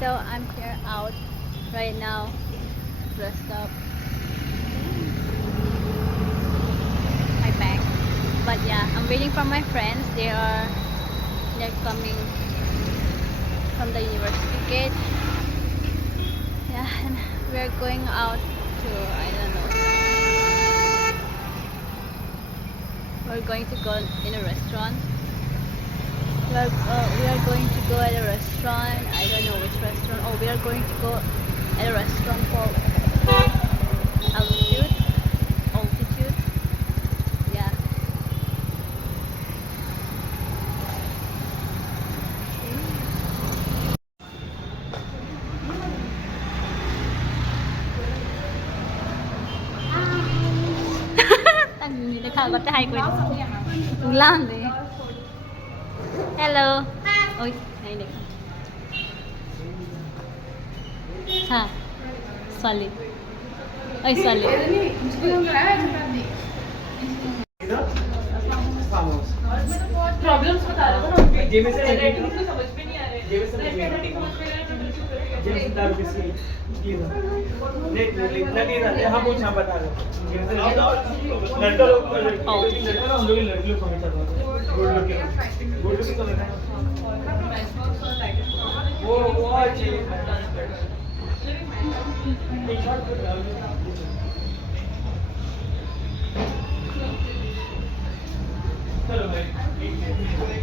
So I'm here out right now, dressed up. My bag. But yeah, I'm waiting for my friends. They're coming from the university gate. Yeah, and we're going out to, I don't know. We're going to go in a restaurant. We are going to go at a restaurant. I don't know which restaurant. Oh, we are going to go at a restaurant called Altitude. Altitude. Yeah. Hello. Ôi, này này. Ha. Solid. Ôi, solid. Problems बता रहा था ना जेमे से rating तो समझ में नहीं आ रहे जेमे से रेटिंग समझ में नहीं आ रहे जेमे से दारू बिस्किट ये नहीं लगे रहते हम कुछ हम बता रहे जेमे से लड़का लोग लड़का हम लोग लड़की लोग समझ जाते हैं गुड लुकिंग तो लगा वो अच्छी एक शॉट चलो भाई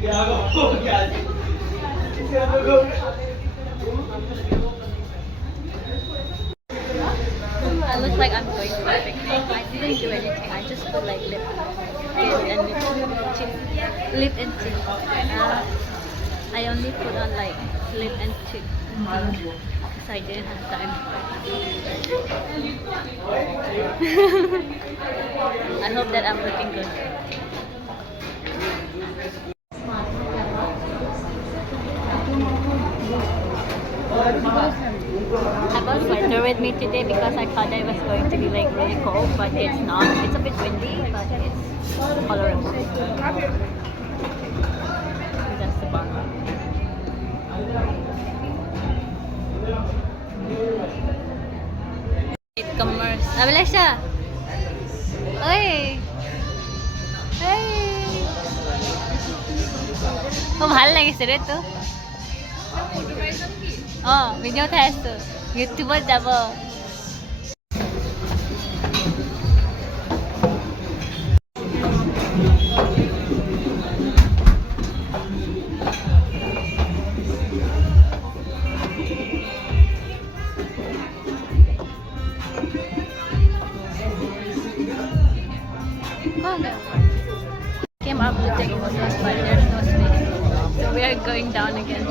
क्या हो क्या इसे हम लोग I look like I'm going to a picnic. I didn't do anything. I just put like lip and chin. Lip and chin. I only put on like lip and chin. Because I didn't have time. I hope that I'm looking good. I brought a sweater with me today because I thought it was going to be like really cold, but it's not. It's a bit windy, but it's tolerable. That's the bar. Commerce. Abila siya. Oy. Hey. Oh, ভাল লাগিছে রে তো video উঠাই আছো ইউটিউবত যাব came up to take photos, but there's no space, so we are going down again.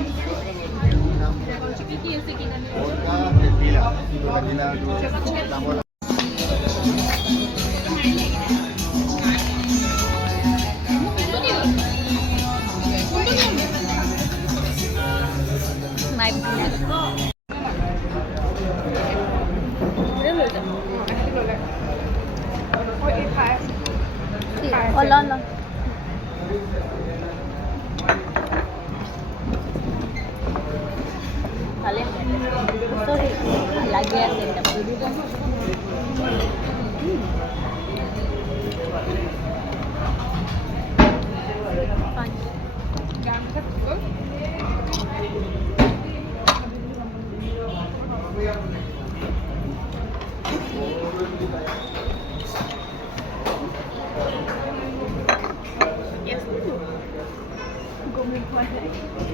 My black. Wala na. Alin? Sorry. Lagi asin tapi.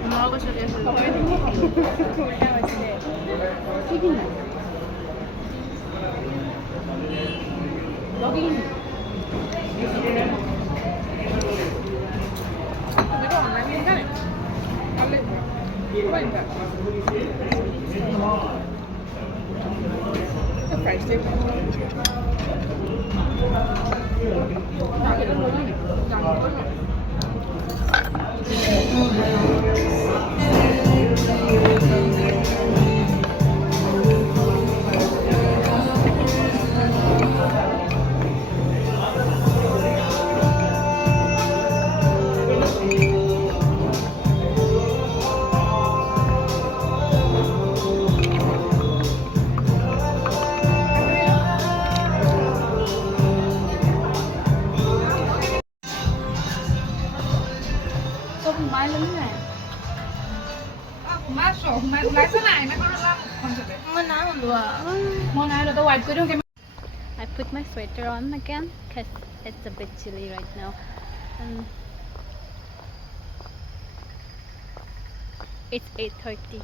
Много что я Marshall, lái xe này nó có lắm con chụp đấy. Món nào đâu ngoài tôi đâu cái I put my sweater on again because it's a bit chilly right now. And it's 8:30.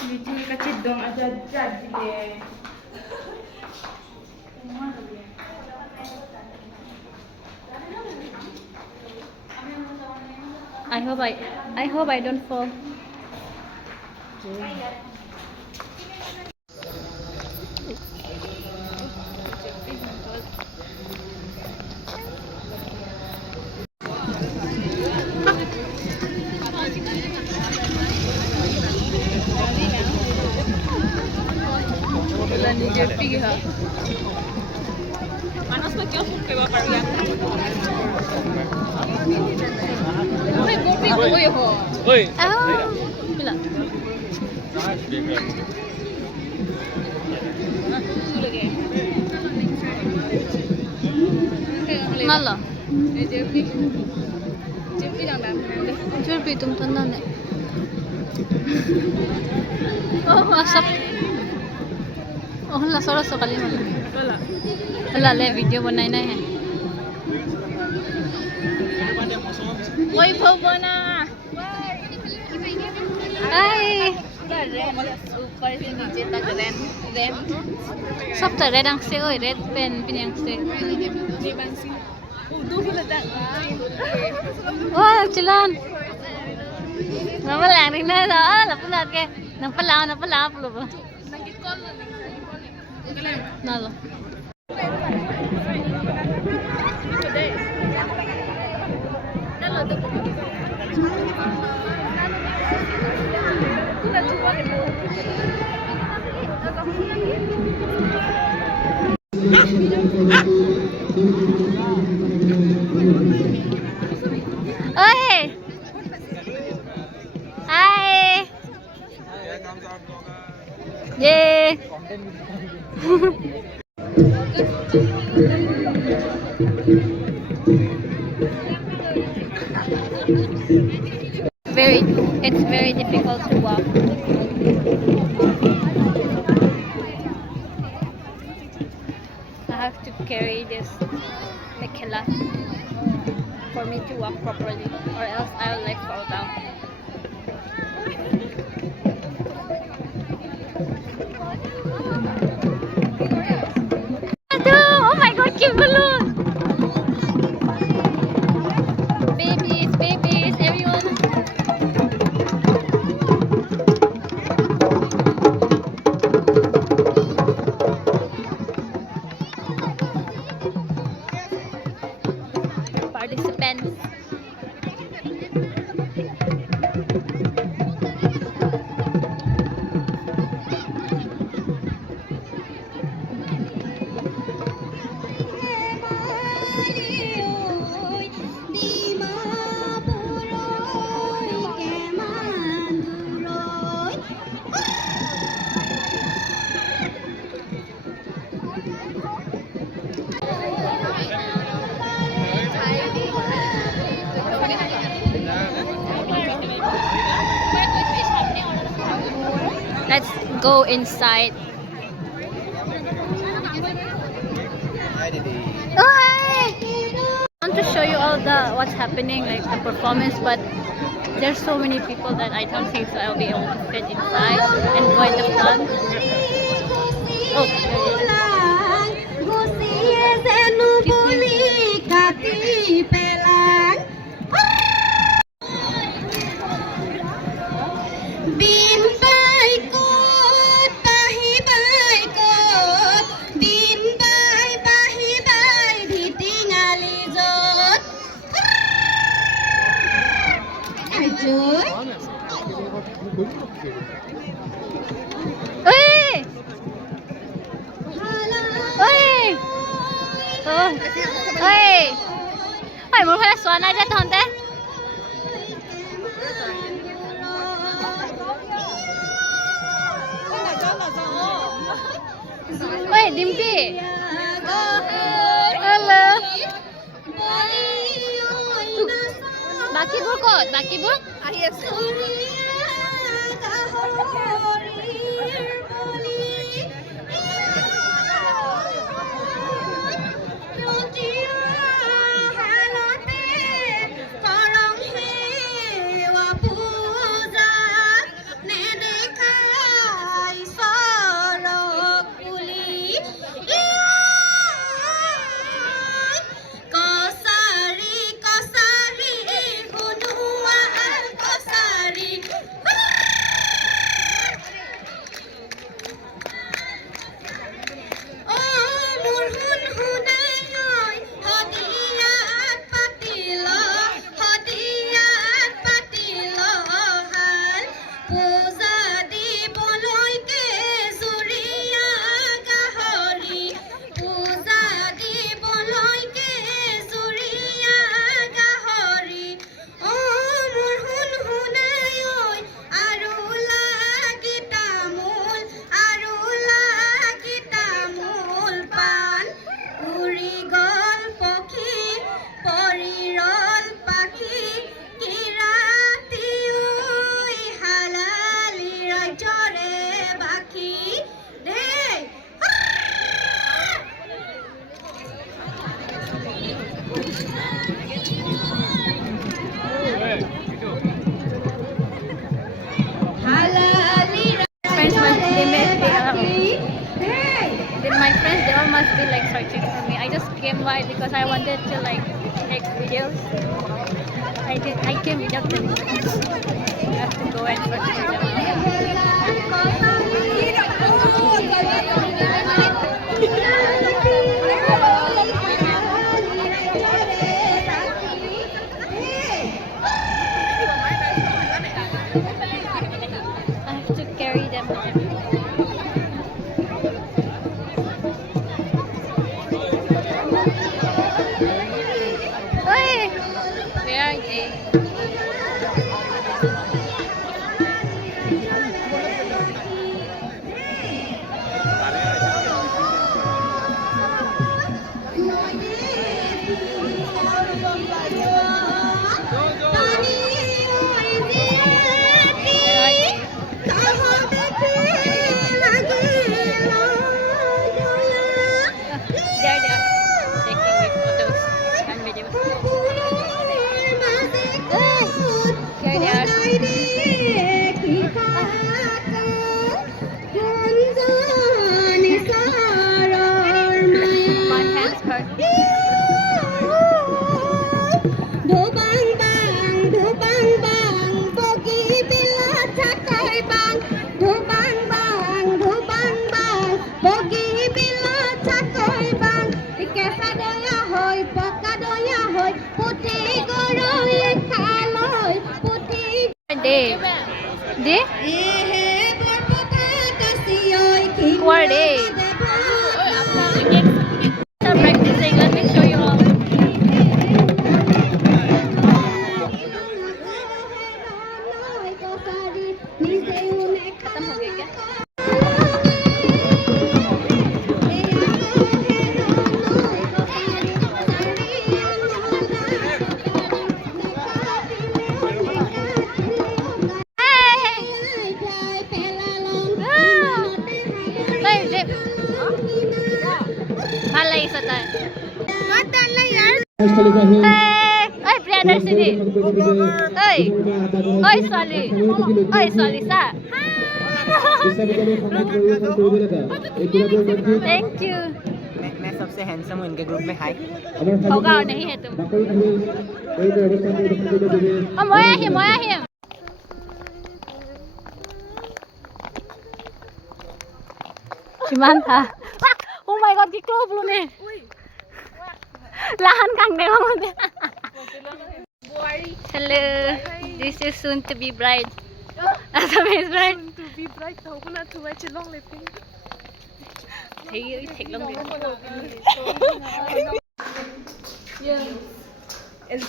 Jadi kecil dong ada jadi deh. I hope I don't fall. Panas pa kyo kung kayo pariyan. May gopi ko yo ho. Oi. Ah, bila. Nala. Jerby tumtanda ne. Oh, asap. Oh, laso kali mal. Wala le video banay na hai. Oi bhava na. Hi. ऊपर से नीचे तक RAM सब तो red अंग से हो red pen पिनियंग से wah jalan nama lari na dah lapulat ke napala puluh nalo Oi. Hai. Ye. It's very difficult to walk. I have to carry this mekela for me to walk properly, or else I'll like fall down. Oh my god, cute balloon! Babies, everyone! Participants. Let's go inside. Oh, hi! I want to show you all what's happening, like the performance, but there's so many people that I don't think so I'll be able to fit inside and join the fun. Oh, Oi! Oi! Oh. Oi! Oi, মোৰ ফালে চোৱা নাই যে তহঁতে ঐ Dimpy hello' বাকীবোৰ ক'ত বাকীবোৰ আহি আছে My friends, they all must be like searching for me. I just came by because I wanted to like take videos. I came without them. I have to go and search for them. I have to carry them. Day? What day? Stop practicing. Let me show you all. खत्म हो गया क्या? ভাল লাগিছে তাই। together sini. Oi. Oi Sally. Oi Sally sa. Thank you. मैं सबसे handsome हूँ इनके ग्रुप में हाय होगा और नहीं है तुम. Oh, moya him. Gimana? Oh my god, kiklo belum nih. Lahan kang deh mamanya. Hello, this is soon to be bride. Assamese bride. to be bright tau kuna tu vai chelong le ping Thấy thích lắm kìa.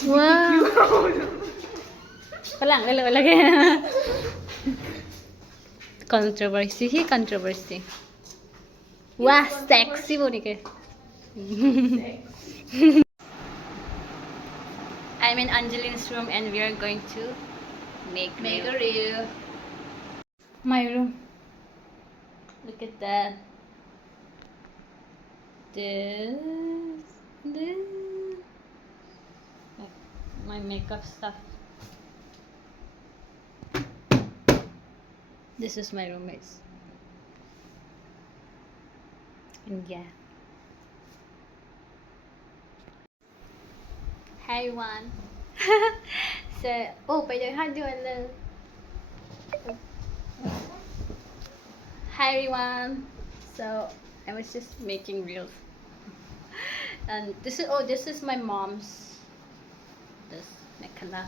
Wow. Palang lagi. Controversy. Wah, sexy bunyi ke. I'm in Anjali's room and we are going to make a reel. My room. Look at that. This. My makeup stuff. This is my roommates. And yeah. Hi everyone. So, oh, by the way, how do I look? Hi everyone. So, I was just making reels. And this is my mom's. This Mekhala.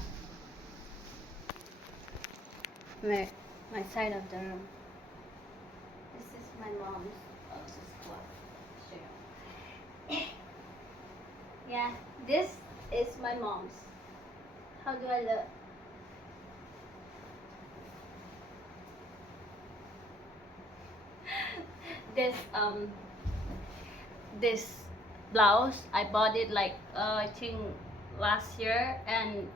My side of the room. This is my mom's. I'll just go up. Show you. Yeah, this is my mom's. How do I look? This blouse, I bought it like I think last year, and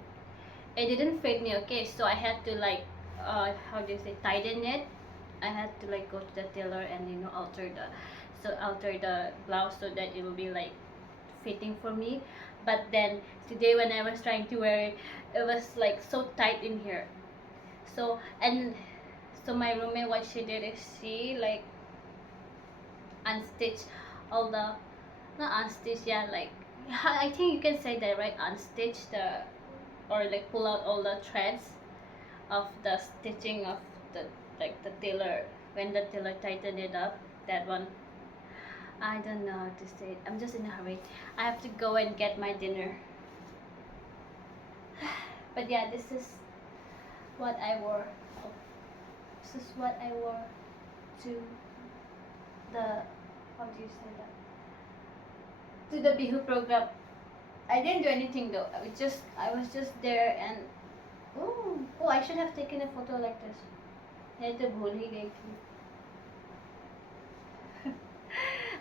it didn't fit me. Okay, so I had to like how do you say, tighten it. I had to like go to the tailor and alter the blouse so that it will be like fitting for me. But then today when I was trying to wear it, it was like so tight in here. So my roommate, what she did is she like unstitched all the, not unstitched, yeah, like I think you can say that, right? Unstitch or like pull out all the threads of the stitching of the tailor, when the tailor tightened it up, that one. I don't know how to say it. I'm just in a hurry. I have to go and get my dinner. But yeah, this is what I wore. Oh, this is what I wore to the, how do you say that? To the Bihu program. I didn't do anything though. I was just there and oh, I should have taken a photo like this. I तो भूल ही गई थी.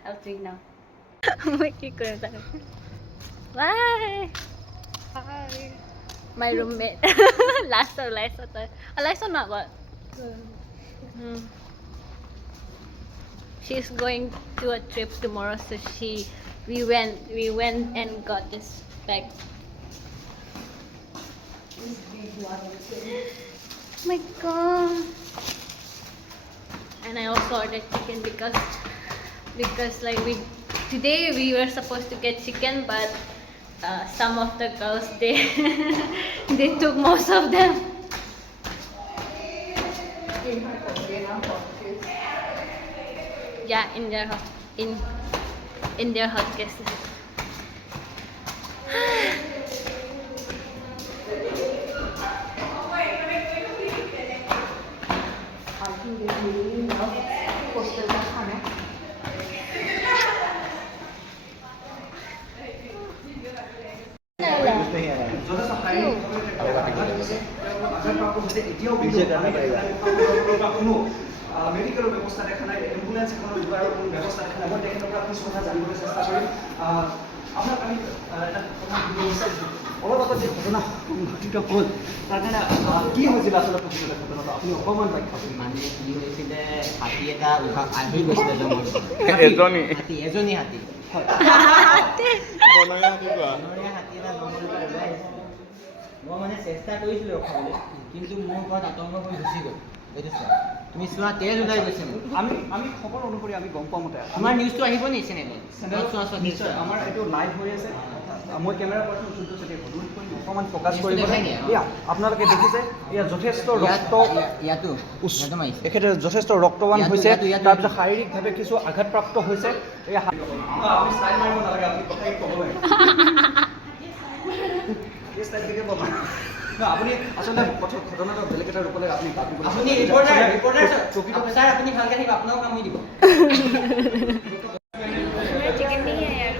I'll drink now. मैं क्या कर रहा हूँ? Bye. hi My roommate. last or not what? She's going to a trip tomorrow, so we went and got this bag. Oh my god. And I also ordered chicken because like today we were supposed to get chicken, but some of the girls they took most of them. Yeah, in their hot cases. Medical व्यवस्था देखना ambulance व्यवस्था देखना मैं देखने का अपनी सोना जानने का चेष्टा करें अपना कहीं অলপ আগত যে ঘটনা ঘটিত হ'ল তাৰ কাৰণে কি হৈছিল আচলতে ঘটিত ঘটনাটো আপুনি অকণমান ব্যাখ্যা কৰিব মানে কি হৈছিলে হাতী এটা আহি গৈছিলে এজনী হাতী বনৰীয়া হাতী এটা জংঘলৰ পৰা ওলাই আহিছে চেষ্টা কৰিছিলোঁ ৰখাবলৈ কিন্তু মোৰ ঘৰত আতংক হৈ গুচি গ'ল এইটো চোৱা তুমি চোৱা তেজ ওলাই গৈছে মোৰ আমি খবৰ অনুসৰি আমি গম পোৱা মতে তোমাৰ নিউজটো আহিব নি চেনেলত চোৱা চোৱা নিশ্চয় আমাৰ এইটো লাইভ হৈ আছে মই কেমেৰা পাৰ্চন যোনটো চাগে অকণমান ফ'কাছ কৰিব দেখাই দিয়া। এয়া আপোনালোকে দেখিছে এয়া যথেষ্ট ৰক্ত ইয়াতো মাৰিছে এখেতে যথেষ্ট ৰক্তৱান ইয়াতো, হৈছে ইয়াতো, ইয়াতো। তাৰপিছত শাৰীৰিকভাৱে কিছু আঘাতপ্ৰাপ্ত হৈছে এয়া আপুনি ষ্টাইল মাৰিব নালাগে আপুনি কথাই ক'ব লাগে এই ষ্টাইল কেতিয়া পাব আপুনি আচলতে ঘটনাটো বেলেগ এটা ৰূপলৈ আপুনি ভাবিব আপুনি ৰিপৰ্টাৰ ছাৰ আপুনি ভালকৈ থাকিব আপোনাকো কামুৰি দিব चिकन नहीं है यार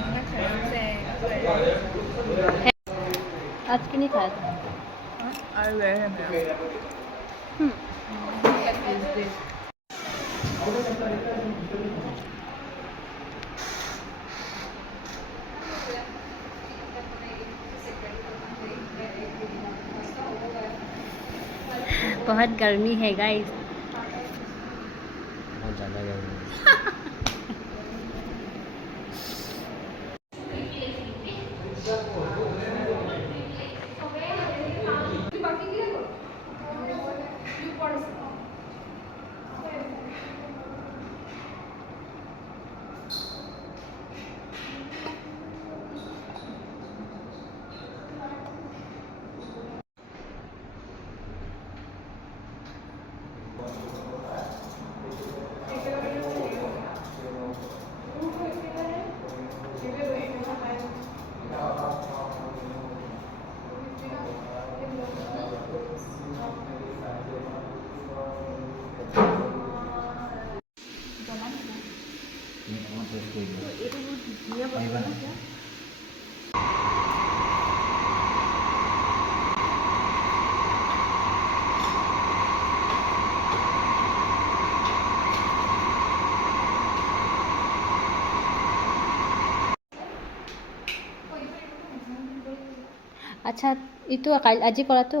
इतना खराब से है आज की नहीं खाया था और वेयर है बहुत गर्मी है गाइस बहुत ज़्यादा गर्मी अच्छा itu আজি কৰাটো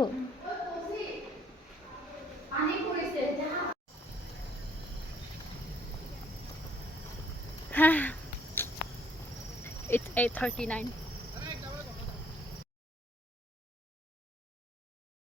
It's 8:39